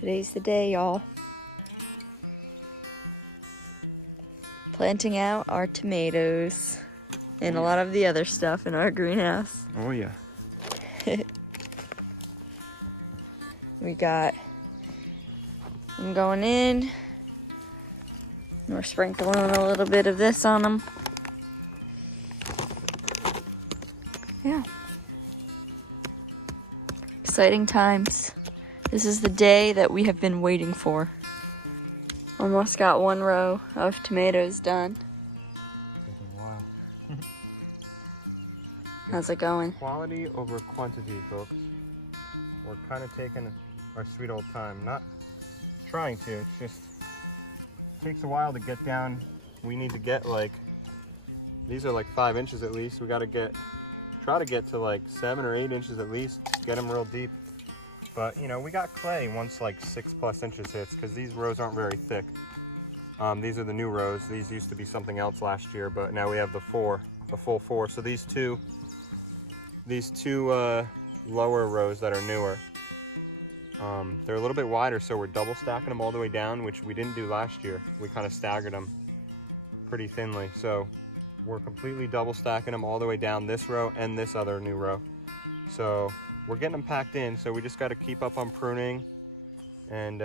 Today's the day, y'all. Planting out our tomatoes and a lot of the other stuff in our greenhouse. Oh yeah. We got them going in. And we're sprinkling a little bit of this on them. Yeah. Exciting times. This is the day that we have been waiting for. Almost got one row of tomatoes done. Wow. How's it going? Quality over quantity, folks. We're kind of taking our sweet old time. Not trying to, it's just takes a while to get down. We need to get like, these are like 5 inches at least. We got to try to get to like 7 or 8 inches at least. Get them real deep. But you know, we got clay once like 6+ inches hits because these rows aren't very thick. These are the new rows. These used to be something else last year, but now we have the full four. So these two lower rows that are newer, they're a little bit wider, so we're double stacking them all the way down, which we didn't do last year. We kind of staggered them pretty thinly. So we're completely double stacking them all the way down this row and this other new row. So we're getting them packed in, so we just got to keep up on pruning and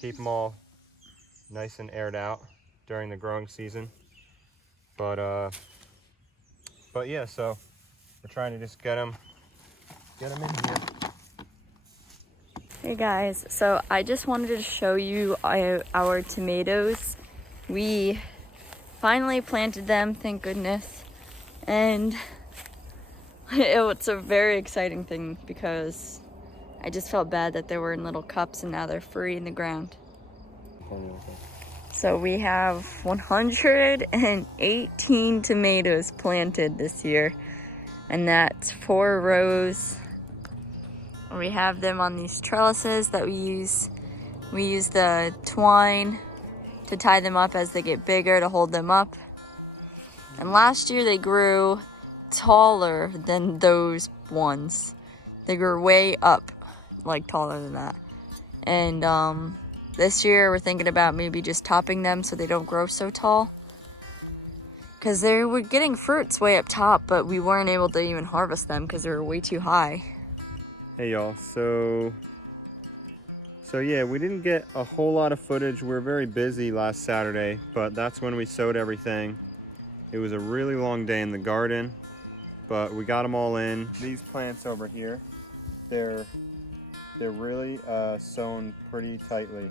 keep them all nice and aired out during the growing season. But yeah, so we're trying to just get them in here. Hey guys, so I just wanted to show you our tomatoes. We finally planted them, thank goodness, and it's a very exciting thing because I just felt bad that they were in little cups and now they're free in the ground. So we have 118 tomatoes planted this year, and that's 4 rows. We have them on these trellises that we use. We use the twine to tie them up as they get bigger to hold them up. And last year they grew taller than those ones. They grew way up, like taller than that. And this year we're thinking about maybe just topping them so they don't grow so tall. Because they were getting fruits way up top, but we weren't able to even harvest them because they were way too high. Hey y'all, so yeah, we didn't get a whole lot of footage. We were very busy last Saturday, but that's when we sowed everything. It was a really long day in the garden, but we got them all in. These plants over here, they're really sown pretty tightly,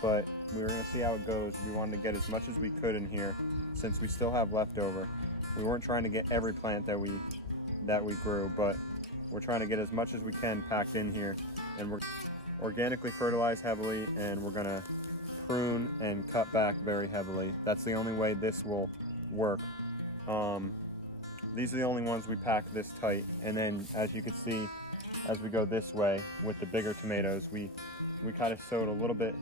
but we were gonna see how it goes. We wanted to get as much as we could in here since we still have leftover. We weren't trying to get every plant that we grew, but we're trying to get as much as we can packed in here. And we're organically fertilized heavily, and we're gonna prune and cut back very heavily. That's the only way this will work. These are the only ones we pack this tight. And then as you can see, as we go this way with the bigger tomatoes, we kind of sowed a little bit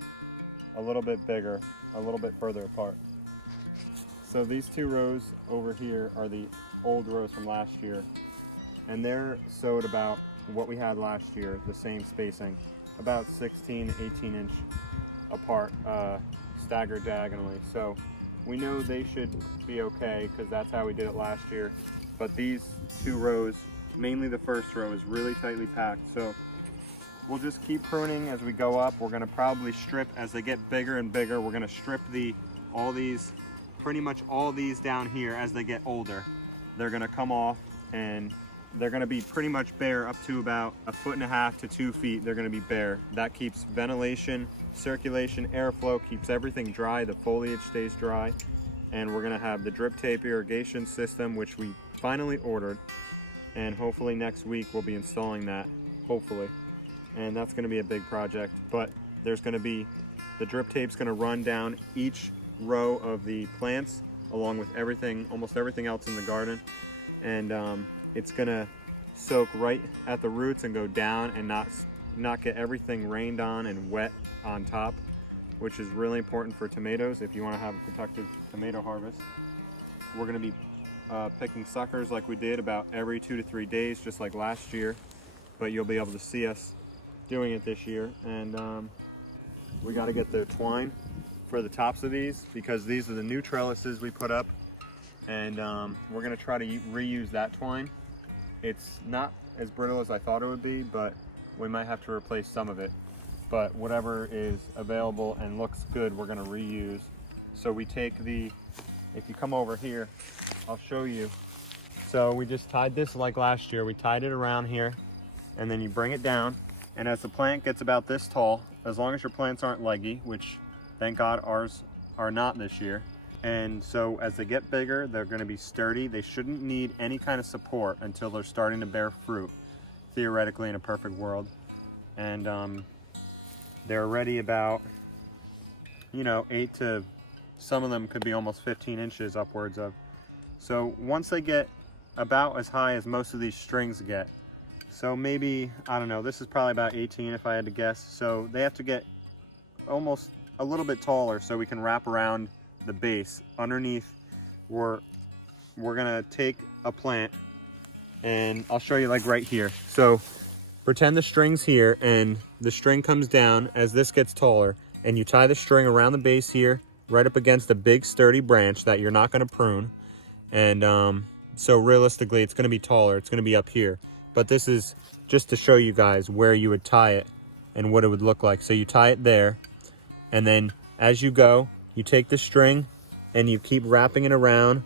bigger, a little bit further apart. So these 2 rows over here are the old rows from last year, and they're sowed about what we had last year, the same spacing, about 16 to 18 inch apart, staggered diagonally. So we know they should be okay because that's how we did it last year. But these 2 rows, mainly the first row, is really tightly packed. So we'll just keep pruning as we go up. We're gonna probably strip as they get bigger and bigger. We're gonna strip pretty much all these down here as they get older. They're gonna come off and they're gonna be pretty much bare up to about 1.5 to 2 feet. They're gonna be bare. That keeps ventilation, circulation, airflow, keeps everything dry. The foliage stays dry. And we're gonna have the drip tape irrigation system, which we finally ordered. And hopefully next week we'll be installing that, hopefully. And that's gonna be a big project. But there's gonna be, the drip tape's gonna run down each row of the plants along with everything, almost everything else in the garden. And it's gonna soak right at the roots and go down and not get everything rained on and wet on top, which is really important for tomatoes if you want to have a productive tomato harvest. We're gonna be picking suckers like we did about every 2 to 3 days, just like last year, but you'll be able to see us doing it this year. And we got to get the twine for the tops of these, because these are the new trellises we put up, and we're going to try to reuse that twine. It's not as brittle as I thought it would be, but we might have to replace some of it. But whatever is available and looks good, we're going to reuse. So we take if you come over here, I'll show you. So we just tied this like last year. We tied it around here, and then you bring it down. And as the plant gets about this tall, as long as your plants aren't leggy, which thank God ours are not this year. And so as they get bigger, they're going to be sturdy. They shouldn't need any kind of support until they're starting to bear fruit, theoretically in a perfect world. And they're already about, 8 to, some of them could be almost 15 inches upwards of. So once they get about as high as most of these strings get, so maybe, I don't know, this is probably about 18 if I had to guess. So they have to get almost a little bit taller so we can wrap around the base. Underneath, we're gonna take a plant, and I'll show you like right here. So pretend the string's here, and the string comes down as this gets taller, and you tie the string around the base here, right up against a big sturdy branch that you're not gonna prune. And so realistically, it's gonna be taller, it's gonna be up here. But this is just to show you guys where you would tie it and what it would look like. So you tie it there, and then as you go, you take the string and you keep wrapping it around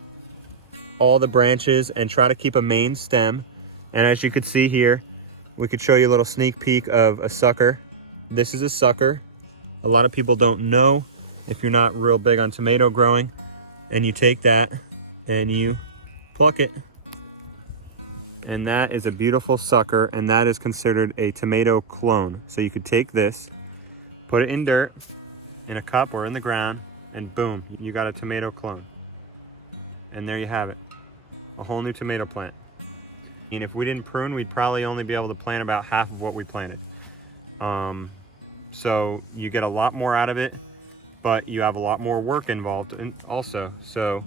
all the branches and try to keep a main stem. And as you could see here, we could show you a little sneak peek of a sucker. This is a sucker. A lot of people don't know if you're not real big on tomato growing. And you take that and you pluck it. And that is a beautiful sucker, and that is considered a tomato clone. So you could take this, put it in dirt, in a cup or in the ground, and boom, you got a tomato clone. And there you have it, a whole new tomato plant. And if we didn't prune, we'd probably only be able to plant about half of what we planted. So you get a lot more out of it, but you have a lot more work involved also. So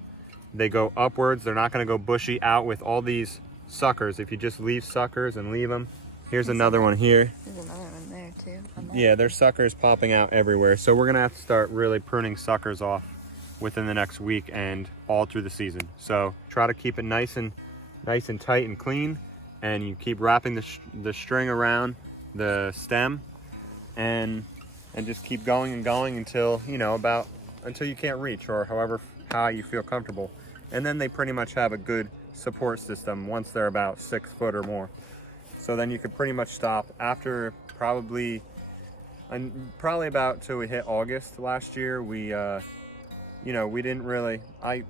they go upwards, they're not gonna go bushy out with all these suckers. If you just leave suckers and leave them, here's another one here. There's another one there too. Yeah, there's suckers popping out everywhere. So we're gonna have to start really pruning suckers off within the next week and all through the season. So try to keep it nice and tight and clean, and you keep wrapping the string around the stem, and just keep going and going until until you can't reach, or however high you feel comfortable. And then they pretty much have a good support system once they're about 6 foot or more. So then you could pretty much stop after probably about till we hit August last year. We we didn't really,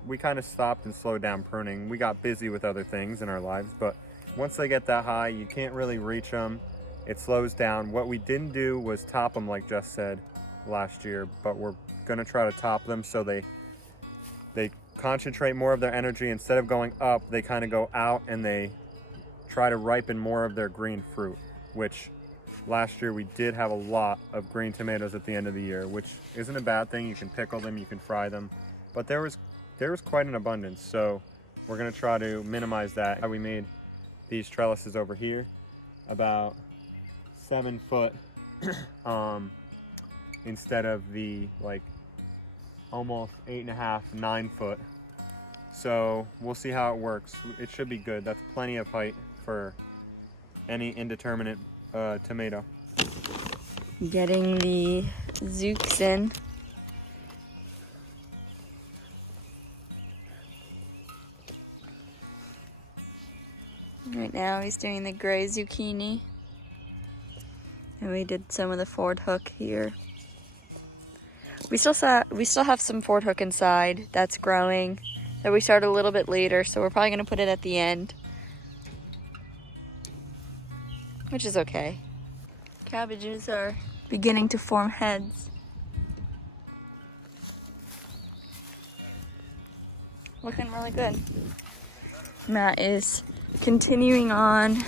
we kind of stopped and slowed down pruning. We got busy with other things in our lives, but once they get that high, you can't really reach them. It slows down. What we didn't do was top them like Jess said last year, but we're gonna try to top them so they concentrate more of their energy. Instead of going up, they kind of go out and they try to ripen more of their green fruit, which last year we did have a lot of green tomatoes at the end of the year, which isn't a bad thing. You can pickle them, you can fry them, but there was quite an abundance. So we're gonna try to minimize that. We made these trellises over here about 7 foot instead of the almost 8.5, 9 foot. So we'll see how it works. It should be good. That's plenty of height for any indeterminate tomato. Getting the zooks in. Right now he's doing the gray zucchini. And we did some of the Ford hook here. We still have some Ford hook inside that's growing that we started a little bit later, so we're probably gonna put it at the end, which is okay. Cabbages are beginning to form heads. Looking really good. Matt is continuing on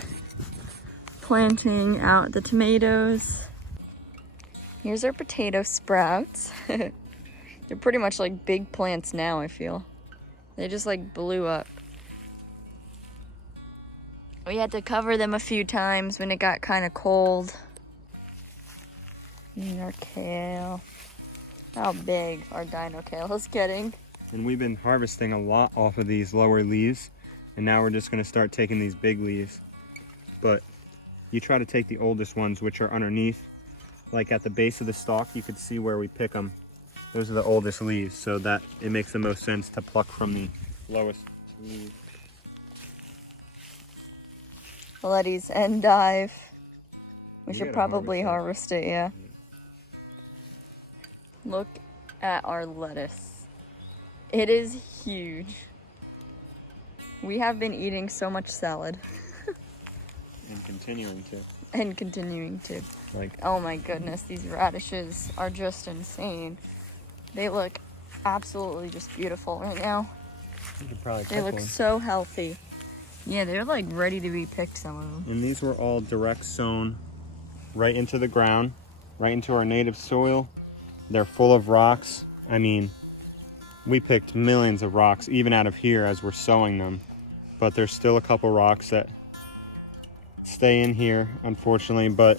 planting out the tomatoes. Here's our potato sprouts. They're pretty much like big plants now, I feel. They just blew up. We had to cover them a few times when it got kind of cold. And our kale. How big our dino kale is getting. And we've been harvesting a lot off of these lower leaves. And now we're just gonna start taking these big leaves. But you try to take the oldest ones, which are underneath. Like at the base of the stalk, you could see where we pick them. Those are the oldest leaves, so that it makes the most sense to pluck from the lowest leaves. Letty's endive. We You should gotta probably harvest harvest it, yeah. Look at our lettuce. It is huge. We have been eating so much salad. And continuing to. And continuing to. Like, oh my goodness, these radishes are just insane. They look absolutely just beautiful right now. you could probably They pick look one. so healthy. Yeah, they're like ready to be picked, some of them. And these were all direct sown right into the ground, right into our native soil. They're full of rocks. I mean, we picked millions of rocks even out of here as we're sowing them. But there's still a couple rocks that stay in here, unfortunately. But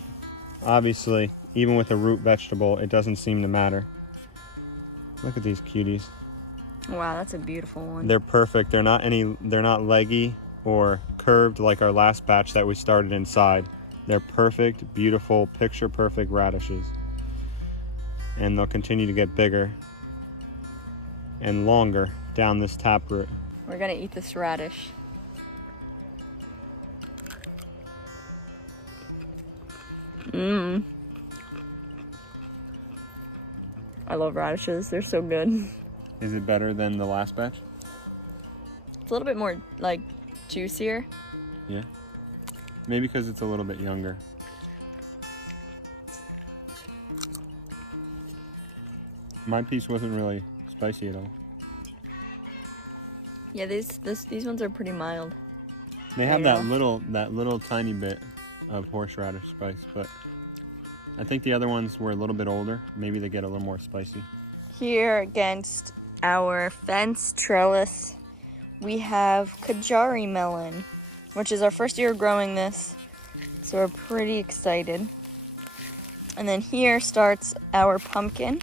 obviously, even with a root vegetable, it doesn't seem to matter. Look at these cuties. Wow, that's a beautiful one. They're perfect. They're not leggy or curved like our last batch that we started inside. They're perfect, beautiful, picture perfect radishes. And they'll continue to get bigger and longer down this taproot. We're gonna eat this radish. Mmm. I love radishes, they're so good. Is it better than the last batch? It's a little bit more, like, juicier. Yeah. Maybe because it's a little bit younger. My piece wasn't really spicy at all. Yeah, these ones are pretty mild. They have Yeah. that little tiny bit of horseradish spice, but I think the other ones were a little bit older. Maybe they get a little more spicy. Here against our fence trellis, we have Kajari Melon, which is our first year growing this, so we're pretty excited. And then here starts our pumpkin.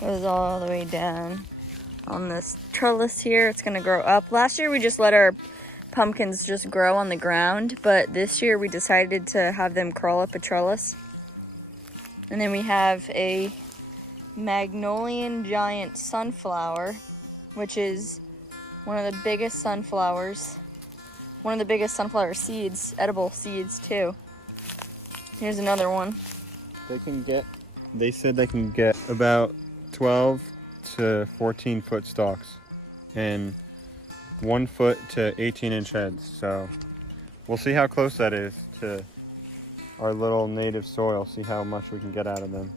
Goes all the way down on this trellis here. It's gonna grow up. Last year we just let our pumpkins just grow on the ground, but this year we decided to have them crawl up a trellis. And then we have a Magnolia giant sunflower, which is one of the biggest sunflowers. One of the biggest sunflower seeds, edible seeds too. Here's another one. They said they can get about 12 to 14 foot stalks and 1 foot to 18-inch heads. So we'll see how close that is to our little native soil, see how much we can get out of them.